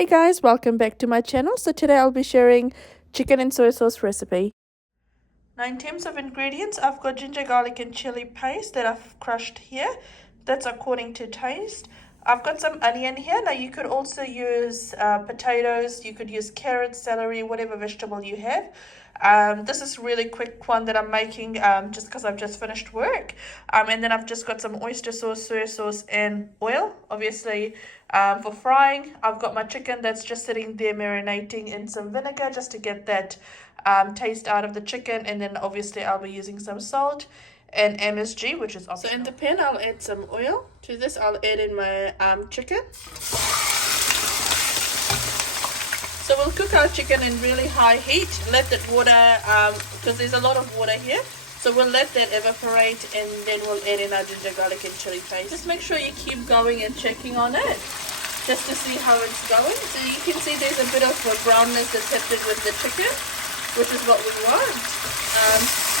Hi guys, welcome back to my channel. So today I'll be sharing chicken and soy sauce recipe. Now in terms of ingredients, I've got ginger, garlic and chili paste that I've crushed here. That's according to taste. I've got some onion here. Now you could also use potatoes, you could use carrots, celery, whatever vegetable you have. This is really quick one that I'm making just because I've just finished work. And then I've just got some oyster sauce, soy sauce and oil, obviously for frying. I've got my chicken that's just sitting there marinating in some vinegar just to get that taste out of the chicken. And then obviously I'll be using some salt and MSG, which is optional. So in the pan I'll add some oil. To this I'll add in my chicken. So we'll cook our chicken in really high heat. Let that water, because there's a lot of water here. So we'll let that evaporate and then we'll add in our ginger, garlic and chili paste. Just make sure you keep going and checking on it, just to see how it's going. So you can see there's a bit of a brownness that's happened with the chicken, which is what we want.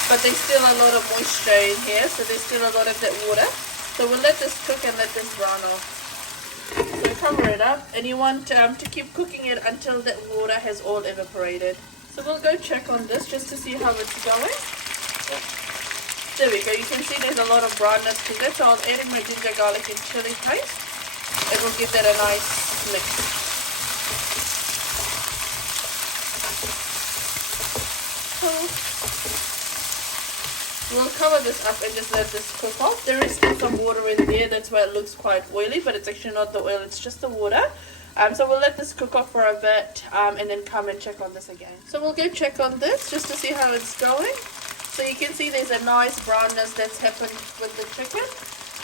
But there's still a lot of moisture in here, so there's still a lot of that water. So we'll let this cook and let this brown off. So cover it up, and you want to keep cooking it until that water has all evaporated. So we'll go check on this just to see how it's going. There we go, you can see there's a lot of brownness to that, so I'll add in my ginger, garlic and chili paste. It will give that a nice mix. We'll cover this up and just let this cook off. There is still some water in there, that's why it looks quite oily, but it's actually not the oil, it's just the water. So we'll let this cook off for a bit and then come and check on this again. So we'll go check on this just to see how it's going. So you can see there's a nice brownness that's happened with the chicken.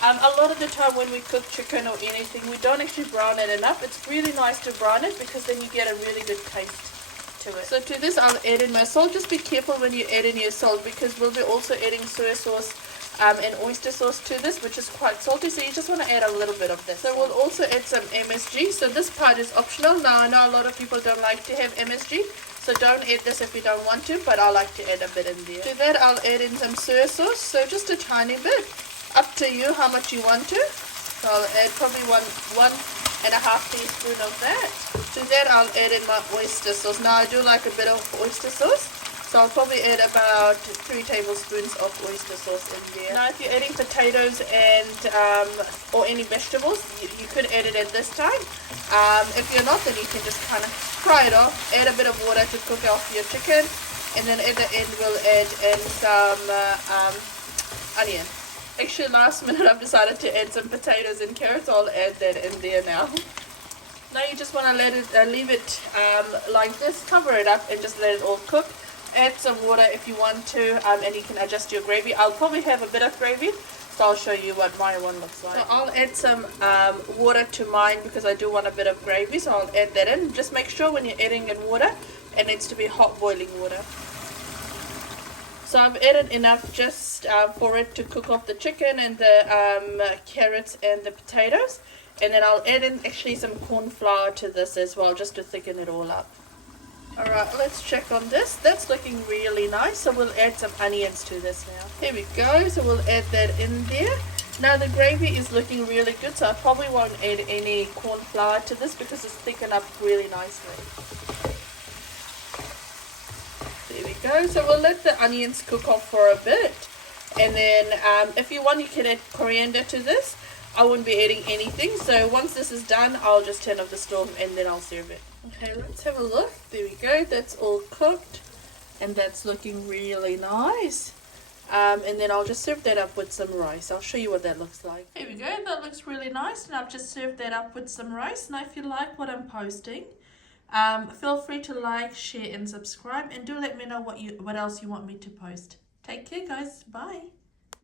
A lot of the time when we cook chicken or anything, we don't actually brown it enough. It's really nice to brown it because then you get a really good taste to it. So to this I'll add in my salt. Just be careful when you add in your salt because we'll be also adding soy sauce and oyster sauce to this, which is quite salty, so you just want to add a little bit of this. So we'll also add some MSG. So this part is optional. Now I know a lot of people don't like to have MSG, so don't add this if you don't want to, but I like to add a bit in there. To that I'll add in some soy sauce, so just a tiny bit. Up to you how much you want to. So I'll add probably one and a half teaspoon of that. To that I'll add in my oyster sauce. Now I do like a bit of oyster sauce, so I'll probably add about 3 tablespoons of oyster sauce in there. Now if you're adding potatoes and or any vegetables, you could add it at this time. If you're not, then you can just kind of fry it off, add a bit of water to cook off your chicken, and then at the end we'll add in some onion. Actually last minute I've decided to add some potatoes and carrots, so I'll add that in there now. Now you just want to let it, leave it like this, cover it up and just let it all cook. Add some water if you want to, and you can adjust your gravy. I'll probably have a bit of gravy, so I'll show you what my one looks like. So I'll add some water to mine because I do want a bit of gravy, so I'll add that in. Just make sure when you're adding in water, it needs to be hot boiling water. So I've added enough just for it to cook off the chicken and the carrots and the potatoes. And then I'll add in actually some corn flour to this as well, just to thicken it all up. Alright, let's check on this. That's looking really nice, so we'll add some onions to this now. Here we go, so we'll add that in there. Now the gravy is looking really good, so I probably won't add any corn flour to this because it's thickened up really nicely. There we go, so we'll let the onions cook off for a bit. And then if you want, you can add coriander to this. I won't be adding anything, so once this is done, I'll just turn off the stove and then I'll serve it. Okay, let's have a look. There we go, that's all cooked and that's looking really nice. And then I'll just serve that up with some rice. I'll show you what that looks like. Here we go, that looks really nice, and I've just served that up with some rice. Now if you like what I'm posting, feel free to like, share and subscribe, and do let me know what else you want me to post. Take care guys, bye.